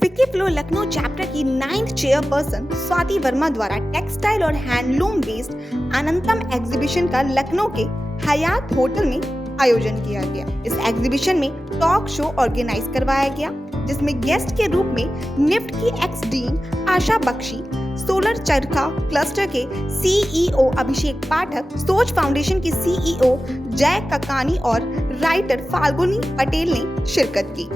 FICCI flow Lucknow chapter की 9th chairperson Swati Verma द्वारा textile और हैंडलूम बेस्ड अनंतम एग्जीबिशन का लखनऊ के हयात होटल में आयोजन किया गया। इस एग्जीबिशन में टॉक शो ऑर्गेनाइज करवाया गया, जिसमें गेस्ट के रूप में निफ्ट की x dean Asha Bakshi, solar चरखा क्लस्टर के सीईओ अभिषेक पाठक, सोच फाउंडेशन की सीईओ जय ककानी और राइटर फाल्गुनी पटेल ने शिरकत की।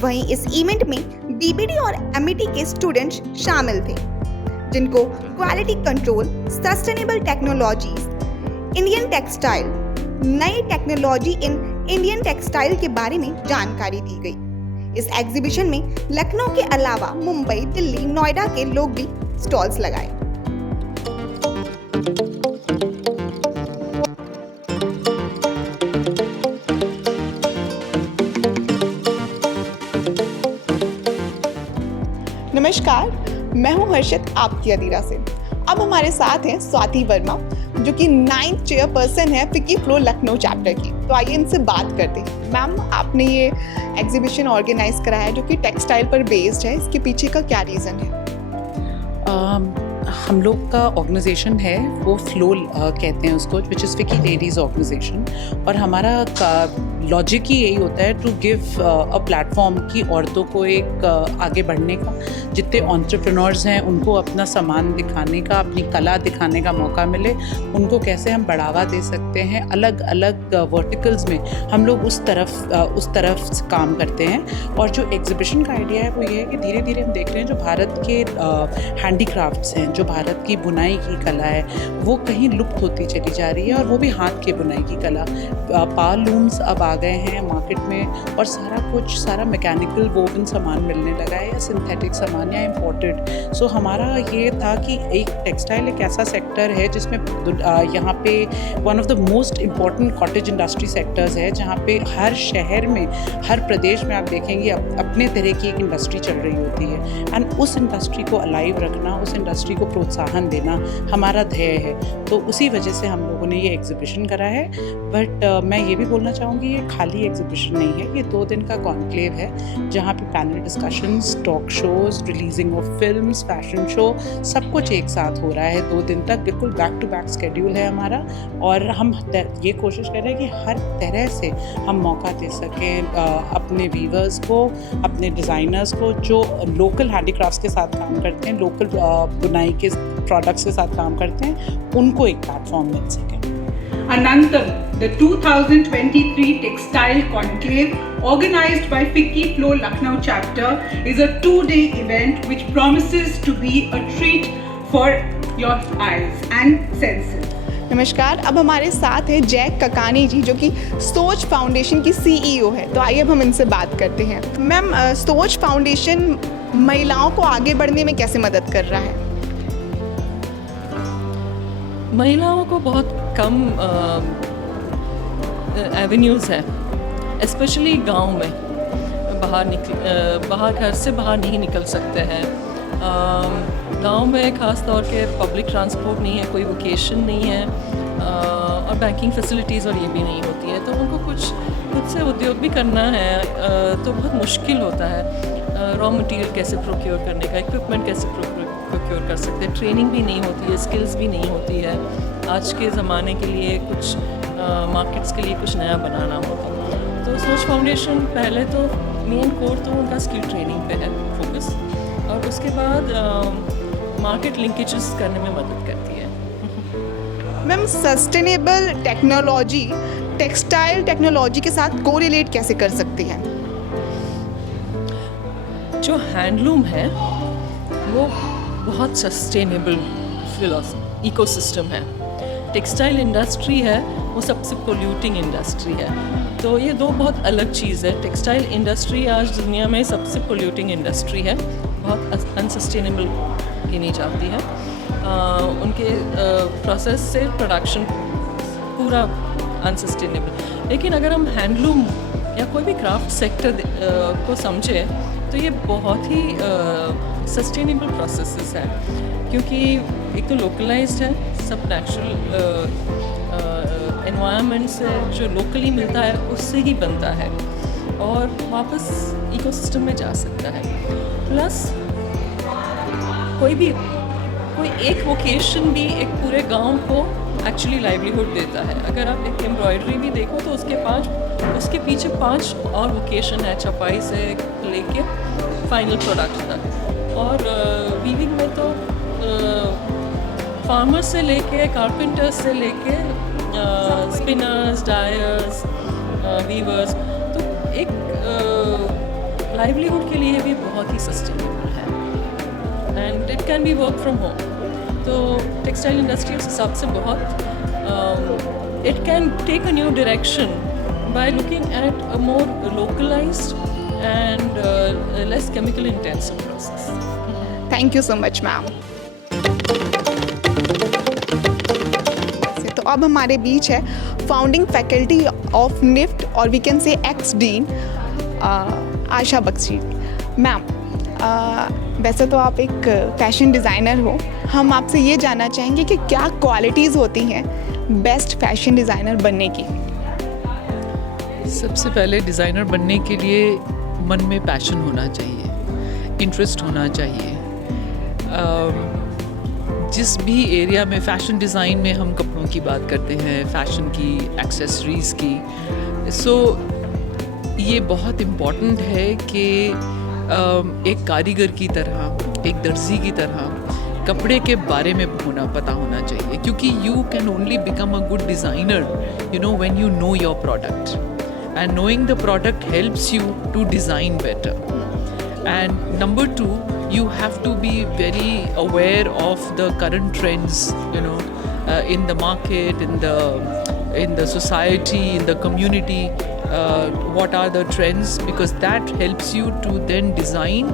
वहीं इस इवेंट में बीबीडी और एमईटी के स्टूडेंट्स शामिल थे, जिनको quality control, sustainable technologies, Indian textile, नई टेक्नोलॉजी इन इंडियन टेक्सटाइल के बारे में जानकारी दी गई। इस एग्जीबिशन में लखनऊ के अलावा मुंबई, दिल्ली, नोएडा के लोग भी स्टॉल्स लगाए। नमस्कार, मैं हूं हर्षित आपकी अदीरा से। अब हमारे साथ हैं स्वाति वर्मा, जो कि 9th चेयरपर्सन है फिक्की फ्लो लखनऊ चैप्टर की। तो आइए इनसे बात करते हैं। मैम, आपने ये एग्जीबिशन ऑर्गेनाइज कराया जो कि टेक्सटाइल पर बेस्ड है, इसके पीछे का क्या रीज़न है? हम लोग का ऑर्गेनाइजेशन है वो फ्लो कहते हैं उसको, which is FICCI ladies organization. और हमारा लॉजिक ही यही होता है टू गिव अ प्लेटफॉर्म कि औरतों को एक आगे बढ़ने का, जितने एंटरप्रेन्योर्स हैं उनको अपना सामान दिखाने का, अपनी कला दिखाने का मौका मिले, उनको कैसे हम बढ़ावा दे सकते हैं। अलग अलग वर्टिकल्स में हम लोग उस तरफ काम करते हैं। और जो एग्जीबिशन का आइडिया है वो ये है कि धीरे धीरे हम देख रहे हैं जो भारत के हैंडीक्राफ्ट्स हैं, जो भारत की बुनाई की कला है, वो कहीं लुप्त होती चली जा रही है। और वो भी हाथ की बुनाई की कला, पाल लूम्स अब आ गए हैं मार्केट में, और सारा मैकेनिकल वोवन सामान मिलने लगा है, या सिंथेटिक सामान या इम्पोर्टेड। सो हमारा ये था कि एक टेक्सटाइल एक ऐसा सेक्टर है जिसमें यहाँ पे one of the most important cottage industry sectors है, जहाँ पे हर शहर में, हर प्रदेश में आप देखेंगे अपने तरह की एक इंडस्ट्री चल रही होती है। एंड उस इंडस्ट्री को अलाइव रखना, उस इंडस्ट्री को प्रोत्साहन देना हमारा ध्येय है। तो उसी वजह से हम लोगों ने ये एग्जीबिशन करा है। बट मैं ये भी बोलना चाहूँगी, ये खाली एग्जीबिशन नहीं है, ये 2 दिन का कॉन्क्लेव है, जहाँ पे panel discussions, talk shows, releasing of films, fashion show, सब कुछ एक साथ हो रहा है 2 दिन तक। बिल्कुल बैक टू बैक स्केड्यूल है हमारा। और हम ये कोशिश कर रहे हैं कि हर तरह से हम मौका दे सकें अपने वीवर्स को, अपने डिज़ाइनर्स को, जो लोकल हैंडीक्राफ्ट्स के साथ काम करते हैं, लोकल बुनाई के प्रोडक्ट्स के साथ काम करते हैं, उनको एक प्लेटफॉर्म मिल सके। Anantam, the 2023 Textile Conclave organized by Ficky Flow Lucknow chapter is a 2-day event which promises to be a treat for your eyes and senses. नमस्कार, अब हमारे साथ है जय ककानी जी, जो कि सोच फाउंडेशन की सीईओ है। तो आइए अब हम इनसे बात करते हैं। मैम, सोच फाउंडेशन महिलाओं को आगे बढ़ने में कैसे मदद कर रहा है? महिलाओं को बहुत कम एवेन्यूज़ है, स्पेशली गांव में। बाहर घर से बाहर नहीं निकल सकते हैं। गांव में ख़ास तौर के पब्लिक ट्रांसपोर्ट नहीं है, कोई वोकेशन नहीं है, और बैंकिंग फैसिलिटीज़ और ये भी नहीं होती है। तो उनको कुछ खुद से उद्योग भी करना है, तो बहुत मुश्किल होता है। रॉ मटेरियल कैसे प्रोक्योर करने का, इक्विपमेंट कैसे प्रोक्योर कर सकते हैं, ट्रेनिंग भी नहीं होती है, स्किल्स भी नहीं होती है। आज के ज़माने के लिए कुछ मार्केट्स के लिए कुछ नया बनाना होता। तो सोच फाउंडेशन पहले तो मेन कोर तो उनका स्किल ट्रेनिंग पे है फोकस, और उसके बाद मार्केट लिंकेजेस करने में मदद करती है। Ma'am, sustainable technology textile technology के साथ कोरिलेट कैसे कर सकती है? जो हैंडलूम है वो बहुत सस्टेनेबल इकोसिस्टम है। टेक्सटाइल इंडस्ट्री है वो सबसे पोल्यूटिंग इंडस्ट्री है। तो ये 2 बहुत अलग चीज़ है। टेक्सटाइल इंडस्ट्री आज दुनिया में सबसे पोल्यूटिंग इंडस्ट्री है, बहुत अनसस्टेनेबल गिनी जाती है। उनके प्रोसेस से प्रोडक्शन पूरा अनसस्टेनेबल। लेकिन अगर हम हैंडलूम या कोई भी क्राफ्ट सेक्टर को समझें तो ये बहुत ही सस्टेनेबल प्रोसेसेस है, क्योंकि एक तो लोकलाइज्ड है, सब नेचुरल एनवायरनमेंट से जो लोकली मिलता है उससे ही बनता है और वापस इकोसिस्टम में जा सकता है। प्लस कोई एक वोकेशन भी एक पूरे गांव को एक्चुअली लाइवलीहुड देता है। अगर आप एक एम्ब्रॉयडरी भी देखो तो उसके पीछे 5 और वोकेशन है, छपाई से लेके फाइनल प्रोडक्ट तक। और वीविंग में तो फार्मर से लेके कारपेंटर्स से लेके स्पिनर्स, डायर्स, वीवर्स, तो एक लाइवलीहुड के लिए भी बहुत ही सस्टेनेबल है and it can be work from home. तो टेक्सटाइल इंडस्ट्री उस हिसाब से बहुत it can take a new direction by looking at a more localised and less chemical intensive process. Thank you so much ma'am. तो अब हमारे बीच है फाउंडिंग फैकल्टी ऑफ निफ्ट और we can say ex dean Asha Bakshi. Ma'am, वैसे तो आप एक फैशन डिज़ाइनर हो, हम आपसे ये जानना चाहेंगे कि क्या क्वालिटीज़ होती हैं बेस्ट फैशन डिज़ाइनर बनने की। सबसे पहले डिज़ाइनर बनने के लिए मन में पैशन होना चाहिए, इंटरेस्ट होना चाहिए। जिस भी एरिया में फ़ैशन डिज़ाइन में हम कपड़ों की बात करते हैं, फ़ैशन की, एक्सेसरीज़ की, ये बहुत इम्पॉर्टेंट है कि एक कारीगर की तरह, एक दर्जी की तरह कपड़े के बारे में पता होना चाहिए, क्योंकि you can only become a good designer when you know your product, and knowing the product helps you to design better. And number 2, you have to be very aware of the current trends, in the market, in the society, in the community. What are the trends? Because that helps you to then design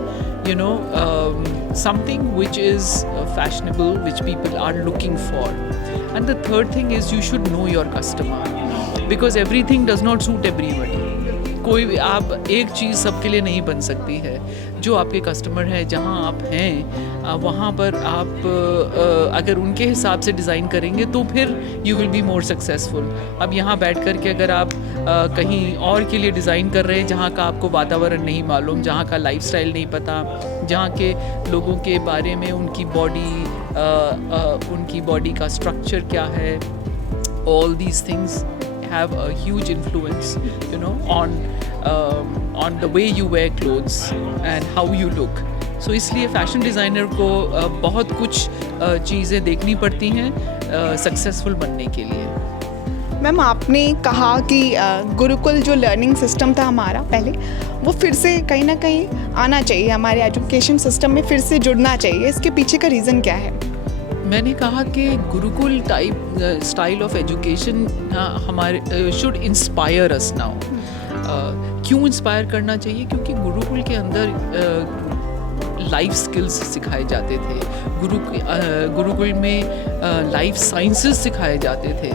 something which is fashionable, which people are looking for. And the third thing is you should know your customer, because everything does not suit everybody. कोई भी आप एक चीज़ सबके लिए नहीं बन सकती है। जो आपके कस्टमर हैं, जहाँ आप हैं, वहाँ पर आप अगर उनके हिसाब से डिज़ाइन करेंगे तो फिर you will be more successful. अब यहाँ बैठ कर के अगर आप कहीं और के लिए डिज़ाइन कर रहे हैं, जहाँ का आपको वातावरण नहीं मालूम, जहाँ का लाइफस्टाइल नहीं पता, जहाँ के लोगों के बारे में उनकी बॉडी का स्ट्रक्चर क्या है, all these things have a huge influence on the way you wear clothes and how you look. So इसलिए फैशन डिज़ाइनर को बहुत कुछ चीज़ें देखनी पड़ती हैं सक्सेसफुल बनने के लिए। मैम, आपने कहा कि गुरुकुल जो लर्निंग सिस्टम था हमारा पहले, वो फिर से कहीं ना कहीं आना चाहिए, हमारे एजुकेशन सिस्टम में फिर से जुड़ना चाहिए। इसके पीछे का रीज़न क्या है? मैंने कहा कि Gurukul type style of education हमारे शुड इंस्पायर अस नाउ। क्यों इंस्पायर करना चाहिए? क्योंकि गुरुकुल के अंदर लाइफ स्किल्स सिखाए जाते थे, गुरुकुल में लाइफ साइंसेस सिखाए जाते थे,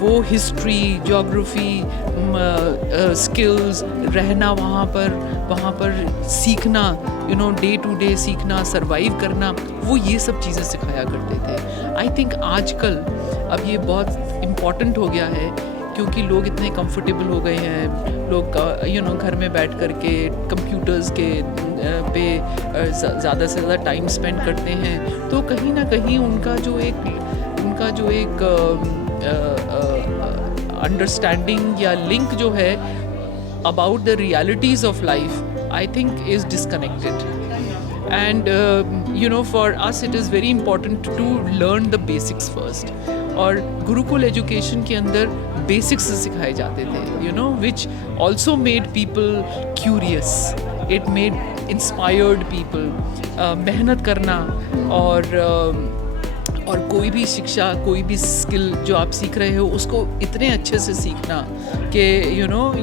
वो हिस्ट्री, ज्योग्राफी, स्किल्स, रहना वहाँ पर सीखना, डे टू डे सीखना, सरवाइव करना, वो ये सब चीज़ें सिखाया करते थे। आई थिंक आजकल अब ये बहुत इम्पॉर्टेंट हो गया है, क्योंकि लोग इतने कंफर्टेबल हो गए हैं, लोग घर में बैठ कर के कंप्यूटर्स के पे ज़्यादा से ज़्यादा टाइम स्पेंड करते हैं, तो कहीं ना कहीं उनका जो एक अंडरस्टैंडिंग या लिंक जो है about the realities of life, I think is disconnected. And for us it is very important to learn the basics first. और गुरुकुल एजुकेशन के अंदर बेसिक्स सिखाए जाते थे, which also made people curious. It made inspired people मेहनत करना और कोई भी शिक्षा, कोई भी स्किल जो आप सीख रहे हो उसको इतने अच्छे से सीखना कि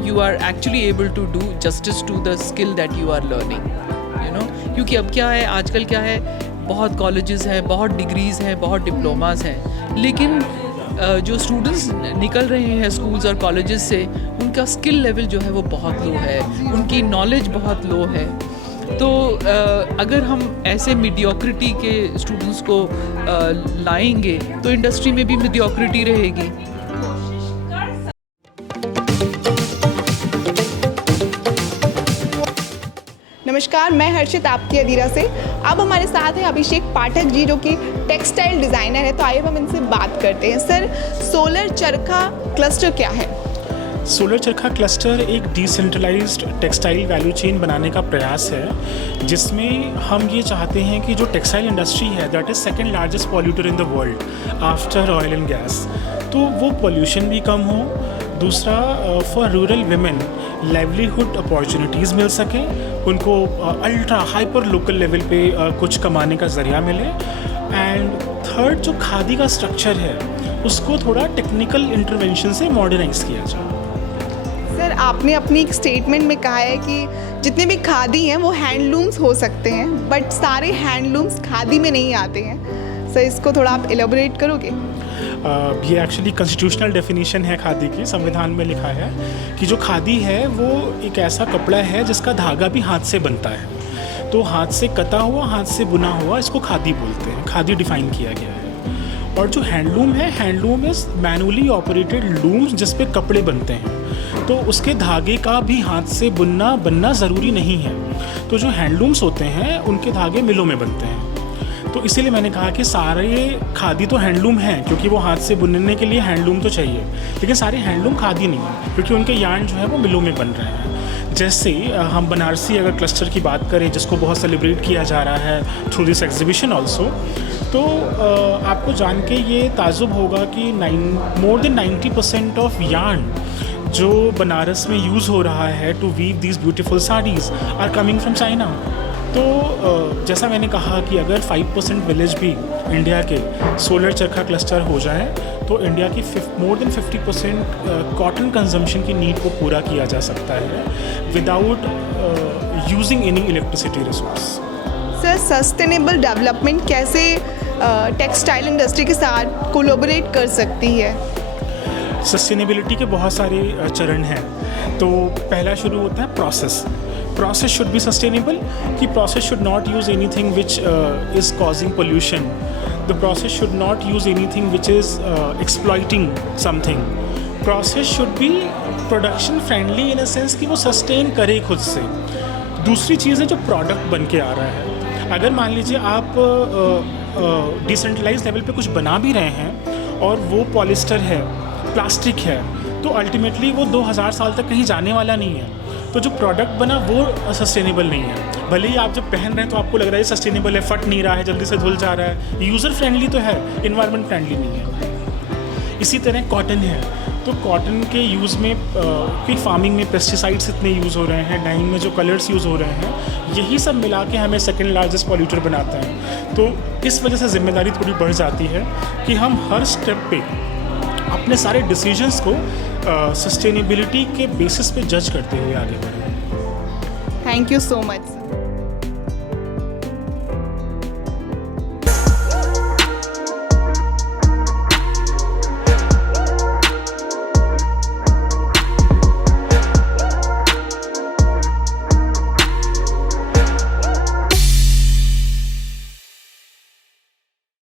you are actually able to do justice to the skill that you are learning. क्योंकि अब क्या है, आजकल क्या है, बहुत कॉलेजेस हैं, बहुत डिग्रीज़ हैं, बहुत डिप्लोमास हैं, लेकिन जो स्टूडेंट्स निकल रहे हैं स्कूल्स और कॉलेजेस से, उनका स्किल लेवल जो है वो बहुत लो है, उनकी नॉलेज बहुत लो है। तो अगर हम ऐसे मीडियोक्रिटी के स्टूडेंट्स को लाएंगे तो इंडस्ट्री में भी मीडियोक्रिटी रहेगी। नमस्कार नमस्कार, मैं हर्षित आपकी अधीरा से। अब हमारे साथ हैं अभिषेक पाठक जी, जो कि टेक्सटाइल डिज़ाइनर है। तो आइए हम इनसे बात करते हैं। सर, सोलर चरखा क्लस्टर क्या है? सोलर चरखा क्लस्टर एक डिसेंट्रलाइज्ड टेक्सटाइल वैल्यू चेन बनाने का प्रयास है, जिसमें हम ये चाहते हैं कि जो टेक्सटाइल इंडस्ट्री है that is second largest polluter in the world after oil and gas, तो वो पॉल्यूशन भी कम हो। दूसरा, for rural women livelihood opportunities मिल सकें, उनको अल्ट्रा हाइपर लोकल लेवल पे कुछ कमाने का ज़रिया मिले। एंड थर्ड, जो खादी का स्ट्रक्चर है उसको थोड़ा टेक्निकल इंटरवेंशन से मॉडर्नाइज किया जाए। सर, आपने अपनी एक स्टेटमेंट में कहा है कि जितने भी खादी हैं वो हैंडलूम्स हो सकते हैं, बट सारे हैंडलूम्स खादी में नहीं आते हैं। सर, इसको थोड़ा आप एलेबोरेट करोगे? ये एक्चुअली कॉन्स्टिट्यूशनल डेफिनेशन है खादी की, संविधान में लिखा है कि जो खादी है वो एक ऐसा कपड़ा है जिसका धागा भी हाथ से बनता है। तो हाथ से कटा हुआ, हाथ से बुना हुआ, इसको खादी बोलते हैं, खादी डिफाइन किया गया है। और जो हैंडलूम है, handloom is manually operated looms जिस पे कपड़े बनते हैं, तो उसके धागे का भी हाथ से बनना ज़रूरी नहीं है। तो जो हैंडलूम्स होते हैं उनके धागे मिलों में बनते हैं। तो इसीलिए मैंने कहा कि सारे खादी तो हैंडलूम हैं, क्योंकि वो हाथ से बुनने के लिए हैंडलूम तो चाहिए, लेकिन सारे हैंडलूम खादी नहीं है, क्योंकि उनके यार्न जो है वो मिलों में बन रहे हैं। जैसे हम बनारसी अगर क्लस्टर की बात करें, जिसको बहुत सेलिब्रेट किया जा रहा है थ्रू दिस एग्जीबिशन ऑल्सो, तो आपको जान के ये ताजुब होगा कि मोर देन 90% ऑफ यार्न जो बनारस में यूज़ हो रहा है to weave these beautiful saris are coming from China. तो जैसा मैंने कहा कि अगर 5% विलेज भी इंडिया के सोलर चरखा क्लस्टर हो जाए तो इंडिया की मोर देन 50% कॉटन कंजम्पशन की नीड को पूरा किया जा सकता है without using any electricity resource. Sir, sustainable development कैसे टेक्सटाइल इंडस्ट्री के साथ कोलैबोरेट कर सकती है? सस्टेनेबिलिटी के बहुत सारे चरण हैं। तो पहला शुरू होता है प्रोसेस शुड बी सस्टेनेबल, कि process should not use anything which is causing pollution. The process should not use anything which is exploiting something. Process should be production friendly in a sense कि वो sustain करे खुद से। दूसरी चीज़ है जो product बन के आ रहा है। अगर मान लीजिए आप डिसेंट्रलाइज लेवल पे कुछ बना भी रहे हैं और वो पॉलिस्टर है, प्लास्टिक है, तो अल्टीमेटली वो 2000 साल तक कहीं जाने वाला नहीं है। तो जो प्रोडक्ट बना वो सस्टेनेबल नहीं है। भले ही आप जब पहन रहे हैं तो आपको लग रहा है सस्टेनेबल है, फट नहीं रहा है, जल्दी से धुल जा रहा है, यूज़र फ्रेंडली तो है, इन्वायरमेंट फ्रेंडली नहीं है। इसी तरह कॉटन है, तो कॉटन के यूज़ में कि फार्मिंग में पेस्टिसाइड्स इतने यूज़ हो रहे हैं, डाइंग में जो कलर्स यूज़ हो रहे हैं, यही सब मिला के हमें सेकेंड लार्जेस्ट पॉल्यूटर बनाता है। तो इस वजह से जिम्मेदारी थोड़ी बढ़ जाती है कि हम हर स्टेप पे अपने सारे डिसीजंस को सस्टेनेबिलिटी के बेसिस पे जज करते हुए आगे बढ़ें। Thank you so much.